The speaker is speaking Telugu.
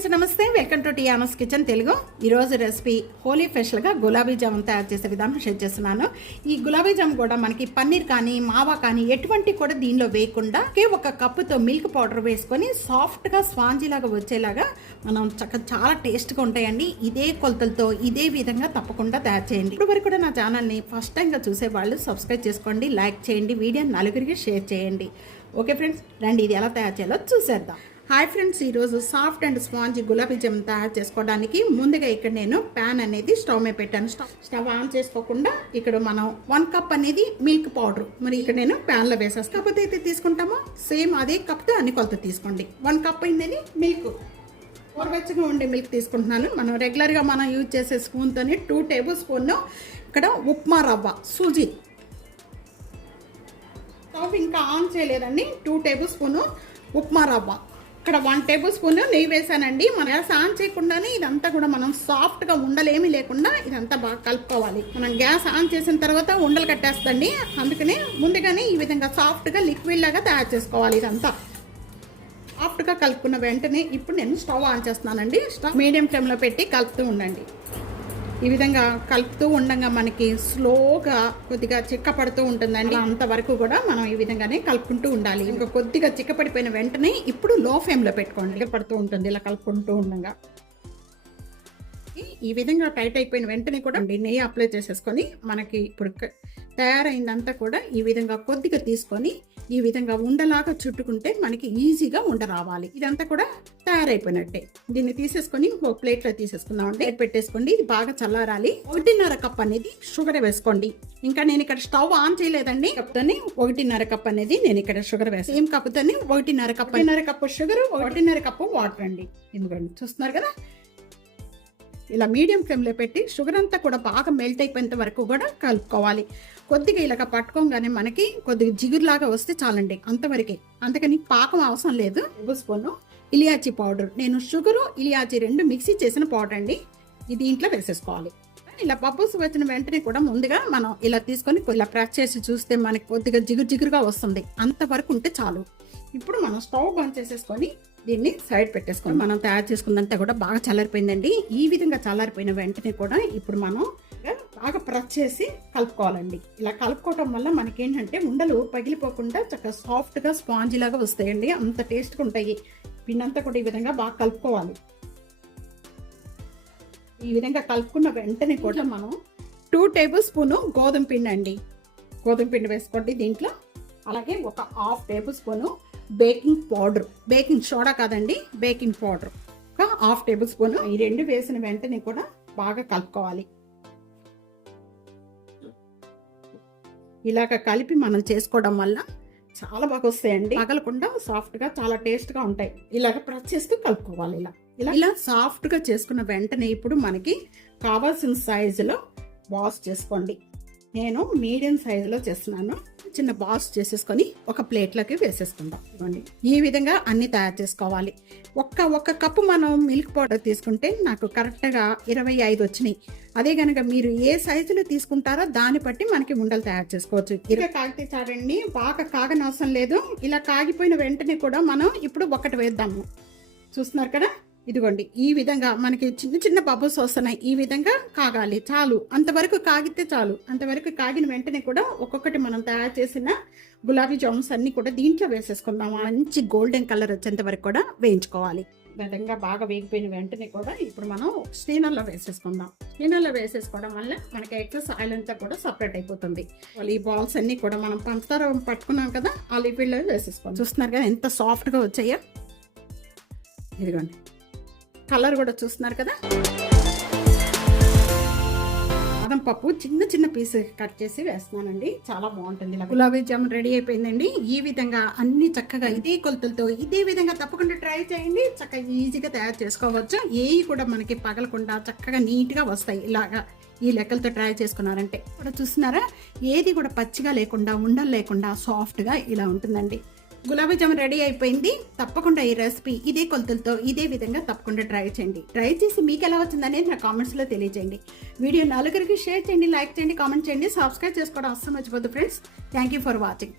ఫ్రెండ్స్ నమస్తే, వెల్కమ్ టు టియానోస్ కిచెన్ తెలుగు. ఈరోజు రెసిపీ హోలీ స్పెషల్గా గులాబీ జామున్ తయారు చేసే విధానం షేర్ చేస్తున్నాను. ఈ గులాబీ జామ్ కూడా మనకి పన్నీర్ కానీ మావా కానీ ఎటువంటి కూడా దీనిలో వేయకుండా ఒక కప్పుతో మిల్క్ పౌడర్ వేసుకొని సాఫ్ట్గా స్పాంజీ లాగా వచ్చేలాగా మనం చాలా టేస్ట్గా ఉంటాయండి. ఇదే కొలతలతో ఇదే విధంగా తప్పకుండా తయారు చేయండి. ఇప్పుడు వరకు కూడా నా ఛానల్ని ఫస్ట్ టైంగా చూసేవాళ్ళు సబ్స్క్రైబ్ చేసుకోండి, లైక్ చేయండి, వీడియోని నలుగురికి షేర్ చేయండి. ఓకే ఫ్రెండ్స్, రండి ఇది ఎలా తయారు చేయాలో చూసేద్దాం. హాయ్ ఫ్రెండ్స్, ఈరోజు సాఫ్ట్ అండ్ స్పాంజీ గులాబీ జామున్ తయారు చేసుకోవడానికి ముందుగా ఇక్కడ నేను ప్యాన్ అనేది స్టవ్ మీద పెట్టాను. స్టవ్ ఆన్ చేసుకోకుండా ఇక్కడ మనం 1 కప్ అనేది మిల్క్ పౌడర్ మరి ఇక్కడ నేను ప్యాన్లో వేసేస్తాను. కాకపోతే అయితే తీసుకుంటామో సేమ్ అదే కప్తో అన్ని కొలత తీసుకోండి. 1 కప్ అయిందని మిల్క్ గోరువెచ్చగా ఉండే మిల్క్ తీసుకుంటున్నాను. మనం రెగ్యులర్గా మనం యూజ్ చేసే స్పూన్తోని 2 టేబుల్ స్పూన్ ఇక్కడ ఉప్మా రవ్వ సూజీ. స్టవ్ ఇంకా ఆన్ చేయలేదండి. 2 టేబుల్ స్పూన్ ఉప్మా రవ్వ, ఇక్కడ 1 టేబుల్ స్పూన్ నెయ్యి వేసానండి. మన గ్యాస్ ఆన్ చేయకుండానే ఇదంతా కూడా మనం సాఫ్ట్గా ఉండలేమి లేకుండా ఇదంతా బాగా కలుపుకోవాలి. మనం గ్యాస్ ఆన్ చేసిన తర్వాత ఉండలు కట్టేస్తండి. అందుకనే ముందుగానే ఈ విధంగా సాఫ్ట్గా లిక్విడ్ లాగా తయారు చేసుకోవాలి. ఇదంతా సాఫ్ట్గా కలుపుకున్న వెంటనే ఇప్పుడు నేను స్టవ్ ఆన్ చేస్తున్నానండి. స్టవ్ మీడియం ఫ్లేమ్లో పెట్టి కలుపుతూ ఉండండి. ఈ విధంగా కలుపుతూ ఉండగా మనకి స్లోగా కొద్దిగా చిక్కపడుతూ ఉంటుందండి. అంతవరకు కూడా మనం ఈ విధంగానే కలుపుకుంటూ ఉండాలి. ఇంకా కొద్దిగా చిక్కపడిపోయిన వెంటనే ఇప్పుడు లో ఫ్లేమ్లో పెట్టుకోండి. పడుతూ ఉంటుంది ఇలా కలుపుకుంటూ ఉండగా. ఈ విధంగా టైట్ అయిపోయిన వెంటనే కూడా నెయ్యి అప్లై చేసేసుకొని మనకి ఇప్పుడు తయారైందంతా కూడా ఈ విధంగా కొద్దిగా తీసుకొని ఈ విధంగా ఉండలాగా చుట్టుకుంటే మనకి ఈజీగా ఉండ రావాలి. ఇదంతా కూడా తయారైపోయినట్టే. దీన్ని తీసేసుకొని ఒక ప్లేట్లో తీసేసుకుందాం. ప్లేట్ పెట్టేసుకోండి. ఇది బాగా చల్లారాలి. 1.5 కప్ అనేది షుగర్ వేసుకోండి. ఇంకా నేను ఇక్కడ స్టవ్ ఆన్ చేయలేదండి. కప్తోని 1.5 కప్ అనేది నేను ఇక్కడ షుగర్ వేసాను. సేమ్ కప్తోని 1.5 కప్పు షుగర్, 1.5 కప్పు వాటర్ అండి. ఎందుకండి చూస్తున్నారు కదా, ఇలా మీడియం ఫ్లేమ్లో పెట్టి షుగర్ అంతా కూడా బాగా మెల్ట్ అయిపోయేంత వరకు కూడా కలుపుకోవాలి. కొద్దిగా ఇలాగ పట్టుకోగానే మనకి కొద్దిగా జిగురులాగా వస్తే చాలండి, అంతవరకే. అందుకని పాకం అవసరం లేదు. టేబుల్ స్పూన్ ఇలియాచి పౌడర్, నేను షుగరు ఇలియాచి 2 మిక్సీ చేసిన పౌడర్ అండి. ఇది ఇంట్లో వేసేసుకోవాలి. ఇలా బబుల్స్ వచ్చిన వెంటనే కూడా ముందుగా మనం ఇలా తీసుకొని ఇలా ప్రెస్ చేసి చూస్తే మనకి కొద్దిగా జిగురుగా వస్తుంది. అంతవరకు ఉంటే చాలు. ఇప్పుడు మనం స్టవ్ బంద్ చేసేసుకొని దీన్ని సైడ్ పెట్టేసుకొని మనం తయారు చేసుకుందంతా కూడా బాగా చల్లారిపోయిందండి. ఈ విధంగా చల్లారిపోయిన వెంటనే కూడా ఇప్పుడు మనం బాగా ప్రెస్ చేసి కలుపుకోవాలండి. ఇలా కలుపుకోవటం వల్ల మనకేంటంటే ఉండలు పగిలిపోకుండా చక్కగా సాఫ్ట్గా స్పాంజీ లాగా వస్తాయండి. అంత టేస్ట్గా ఉంటాయి. పిండంతా కూడా ఈ విధంగా బాగా కలుపుకోవాలి. ఈ విధంగా కలుపుకున్న వెంటనే కూడా మనం 2 టేబుల్ స్పూన్ గోధుమ పిండి అండి. గోధుమ పిండి వేసుకోండి దీంట్లో. అలాగే ఒక 1/2 table spoon baking powder, baking soda కాదండి, బేకింగ్ పౌడర్ ఒక 1/2 టేబుల్ స్పూన్. ఈ 2 వేసిన వెంటనే కూడా బాగా కలుపుకోవాలి. ఇలాగ కలిపి మనం చేసుకోవడం వల్ల చాలా బాగా వస్తాయండి. పగలకుండా సాఫ్ట్గా చాలా టేస్ట్గా ఉంటాయి. ఇలాగ ప్రెస్ చేస్తూ కలుపుకోవాలి. ఇలా సాఫ్ట్గా చేసుకున్న వెంటనే ఇప్పుడు మనకి కావాల్సిన సైజులో బాల్స్ చేసుకోండి. నేను మీడియం సైజులో చేస్తున్నాను. చిన్న బాల్స్ చేసేసుకొని ఒక ప్లేట్లోకి వేసేసుకుందాం. ఇవ్వండి, ఈ విధంగా అన్ని తయారు చేసుకోవాలి. ఒక్క కప్పు మనం మిల్క్ పౌడర్ తీసుకుంటే నాకు కరెక్ట్గా 25 వచ్చినాయి. అదే కనుక మీరు ఏ సైజులో తీసుకుంటారో దాన్ని బట్టి మనకి ఉండలు తయారు చేసుకోవచ్చు. ఇలా కాగితే చాడండి, బాగా కాగనవసరం లేదు. ఇలా కాగిపోయిన వెంటనే కూడా మనం ఇప్పుడు ఒకటి వేద్దాము. చూస్తున్నారు కదా, ఇదిగోండి ఈ విధంగా మనకి చిన్న బబుల్స్ వస్తున్నాయి. ఈ విధంగా కాగాలి, చాలు. అంతవరకు కాగితే చాలు. అంతవరకు కాగిన వెంటనే కూడా ఒక్కొక్కటి మనం తయారు చేసిన గులాబీ జామున్స్ అన్ని కూడా దీంట్లో వేసేసుకుందాం. మంచి గోల్డెన్ కలర్ వచ్చేంత వరకు కూడా వేయించుకోవాలి. విధంగా బాగా వేగిపోయిన వెంటనే కూడా ఇప్పుడు మనం స్టీనర్లో వేసేసుకుందాం. స్టీనర్లో వేసేసుకోవడం వల్ల మనకి ఎక్సెస్ ఆయిల్ అంతా కూడా సపరేట్ అయిపోతుంది. ఈ బాల్స్ అన్ని కూడా మనం పంచదార పట్టుకున్నాం కదా, ఆ లిక్విడ్లో వేసేసుకోండి. చూస్తున్నారు కదా ఎంత సాఫ్ట్గా వచ్చాయో. ఇదిగోండి కలర్ కూడా చూస్తున్నారు కదా. బాదం పప్పు చిన్న పీస్ కట్ చేసి వేస్తున్నానండి. చాలా బాగుంటుంది. గులాబీ జామున్ రెడీ అయిపోయిందండి. ఈ విధంగా అన్ని చక్కగా ఇదే కొలతలతో ఇదే విధంగా తప్పకుండా ట్రై చేయండి. చక్కగా ఈజీగా తయారు చేసుకోవచ్చు. ఏవి కూడా మనకి పగలకుండా చక్కగా నీట్గా వస్తాయి. ఇలాగా ఈ లెక్కలతో ట్రై చేసుకున్నారంటే కూడా చూస్తున్నారా, ఏది కూడా పచ్చిగా లేకుండా ఉండలు లేకుండా సాఫ్ట్గా ఇలా ఉంటుందండి. గులాబీ జామున్ రెడీ అయిపోయింది. తప్పకుండా ఈ రెసిపీ ఇదే కొలతలతో ఇదే విధంగా తప్పకుండా ట్రై చేయండి. ట్రై చేసి మీకు ఎలా వచ్చిందనేది నా కామెంట్స్లో తెలియజేయండి. వీడియో నలుగురికి షేర్ చేయండి, లైక్ చేయండి, కామెంట్ చేయండి, సబ్స్క్రైబ్ చేసుకోవడం అస్సలు మర్చిపోద్దు friends. Thank you for watching.